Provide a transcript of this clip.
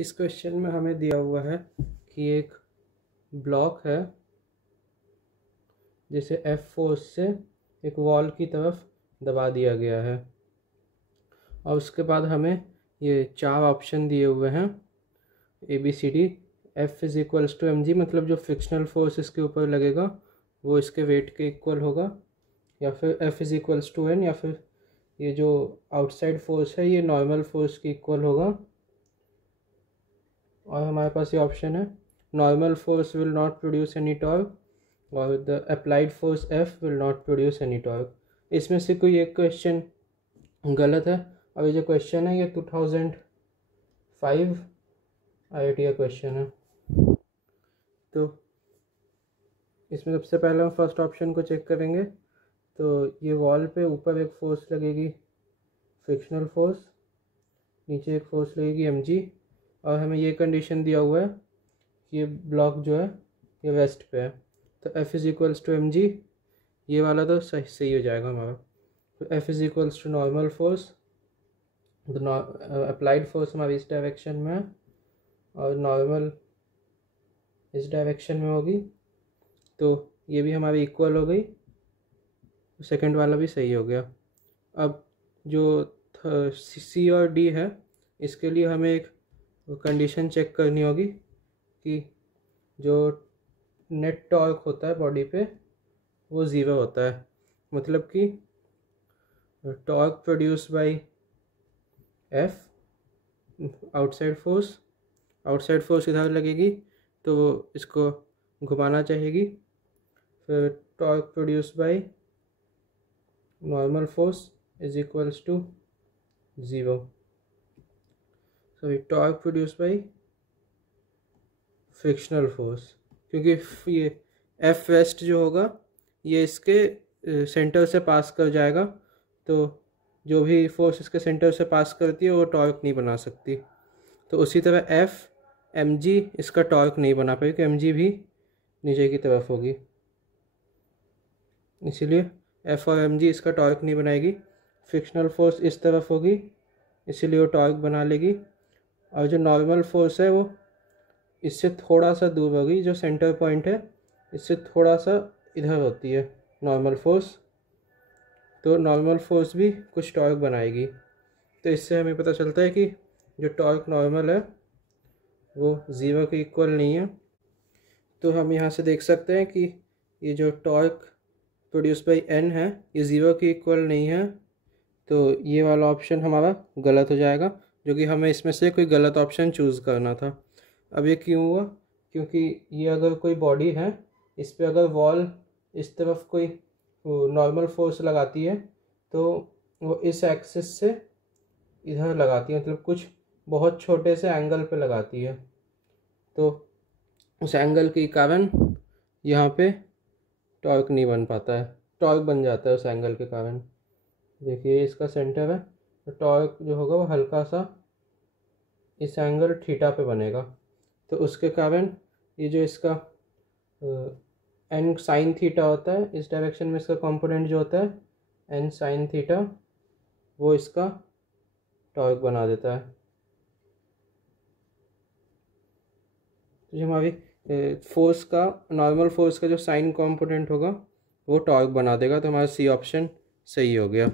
इस क्वेश्चन में हमें दिया हुआ है कि एक ब्लॉक है जिसे F फोर्स से एक वॉल की तरफ दबा दिया गया है और उसके बाद हमें ये 4 ऑप्शन दिए हुए हैं ABCD। F is equals to mg, मतलब जो फ्रिक्शनल फोर्स इसके ऊपर लगेगा वो इसके वेट के इक्वल होगा, या फिर F is equals to n, या फिर ये जो आउटसाइड फोर्स है ये नॉर्मल फोर्स के इक्वल होगा। और हमारे पास ये ऑप्शन है normal force will not produce any torque और the applied force F will not produce any torque. इसमें से कोई एक क्वेश्चन गलत है। अब ये जो क्वेश्चन है ये 2005 IIT का क्वेश्चन है। तो इसमें सबसे पहले हम फर्स्ट ऑप्शन को चेक करेंगे। तो ये वॉल पे ऊपर एक फोर्स लगेगी फ्रिक्शनल फोर्स, नीचे एक फोर्स लगेगी mg, और हमें ये कंडीशन दिया हुआ है कि ये ब्लॉक जो है ये वेस्ट पे है। तो F is equals to mg, ये वाला तो सही हो जाएगा हमारा। तो F is equals to normal force, applied force हमारी इस डायरेक्शन में है और नॉर्मल इस डायरेक्शन में होगी, तो ये भी हमारी इक्वल हो गई, सेकंड वाला भी सही हो गया। अब जो C और D है इसके लिए हमें एक कंडीशन चेक करनी होगी कि जो नेट टॉर्क होता है बॉडी पे वो ज़ीरो होता है, मतलब कि torque produce by F, outside force इधर लगेगी तो वो इसको घुमाना चाहेगी, फिर torque produce by normal force is equals to zero. Sorry, torque produce by frictional force, क्योंकि ये F वेस्ट जो होगा ये इसके सेंटर से पास कर जाएगा, तो जो भी फोर्स इसके सेंटर से पास करती है वो टॉर्क नहीं बना सकती। तो उसी तरह F mg इसका टॉर्क नहीं बना पाएगी, क्योंकि mg भी नीचे की तरफ होगी, इसीलिए F और mg इसका टॉर्क नहीं बनाएगी। फ्रिक्शनल फोर्स इस तरफ होगी इसीलिए वो टॉर्क बना लेगी, और जो नॉर्मल फोर्स है वो इससे थोड़ा सा दूर होगी, जो सेंटर पॉइंट है इससे थोड़ा सा इधर होती है नॉर्मल फोर्स, तो नॉर्मल फोर्स भी कुछ टॉर्क बनाएगी। तो इससे हमें पता चलता है कि जो टॉर्क नॉर्मल है वो ज़ीरो के इक्वल नहीं है। तो हम यहाँ से देख सकते हैं कि ये जो टॉर्क प्रोड्यूस बाय n है ये ज़ीरो के इक्वल नहीं है, तो ये वाला ऑप्शन हमारा गलत हो जाएगा, जो कि हमें इसमें से कोई गलत ऑप्शन चूज़ करना था। अब ये क्यों हुआ? क्योंकि ये अगर कोई बॉडी है इस पर अगर वॉल इस तरफ कोई नॉर्मल फोर्स लगाती है तो वो इस एक्सिस से इधर लगाती है, मतलब कुछ बहुत छोटे से एंगल पे लगाती है, तो उस एंगल के कारण यहाँ पे टॉर्क नहीं बन पाता है, टॉर्क बन जाता है उस एंगल के कारण। देखिए इसका सेंटर है, तो टॉर्क जो होगा वो हल्का सा इस एंगल थीटा पे बनेगा, तो उसके कारण ये जो इसका n साइन थीटा होता है इस डायरेक्शन में, इसका कंपोनेंट जो होता है n साइन थीटा, वो इसका टॉर्क बना देता है। तो जो हमारी फोर्स का नॉर्मल फोर्स का जो साइन कंपोनेंट होगा वो टॉर्क बना देगा, तो हमारा C ऑप्शन सही हो गया।